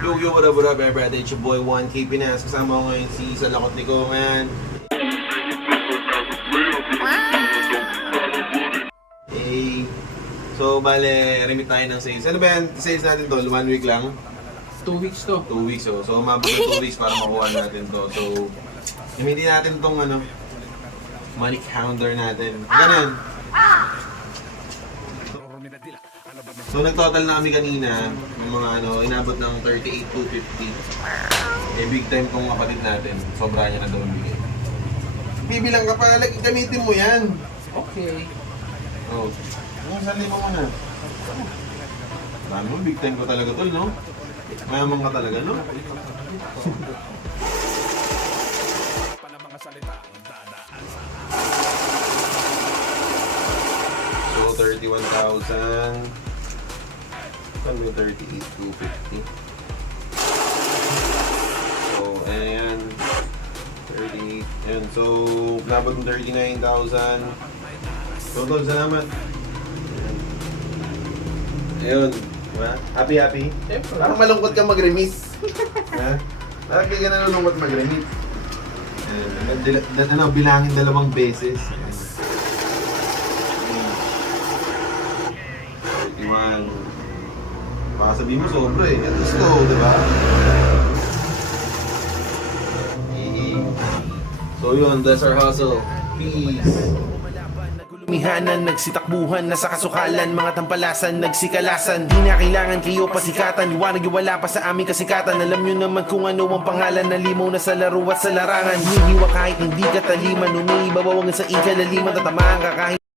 Yo, what up, everybody? It's your boy 1K Pinas. Kasama ko ngayon si Salakot ni ko ngayon. Hey. So, bale, remit tayo ng sales. Ano ba yan? Sales natin to? 1 week lang? 2 weeks to. 2 weeks, oh. So, umabot ng 2 weeks para makuha natin to. So, gamitin natin tong money counter natin. Ganun. So, nag-total na kami kanina ng mga inabot ng 38,250. Eh, big time tong kapatid natin. Sobra niya na daw bigay. Bibilang ka pa, gamitin mo yan. Okay. Oh. Ang salima mo na. Dami mo, big time ko talaga tol, no? Mayamang ka talaga, no? So, 31,000. Saan mo yung 38,250? So, and 30. Ayan, so, nabot ng 39,000. Total, salamat. Ayun. Diba? Happy? Siyempre. Parang malungkot ka mag-remis. Ha? Parang hindi ka nalulungkot mag-remis. Bilangin 2 beses. 31. Baka sabihin mo sobra eh. At least to, diba? So yun, that's our hustle. Peace. Mihanan, nagsitakbuhan, nasa kasukalan, mga tampalasan, nagsikalasan. Di na kailangan kayo pasikatan, liwanag yung wala pa sa aming kasikatan. Alam nyo naman kung ano ang pangalan, nalimaw na sa laro at sa larangan. Hihiwa kahit hindi ka taliman, umiibabaw hanggang sa ikalaliman, tatamaan ka kahit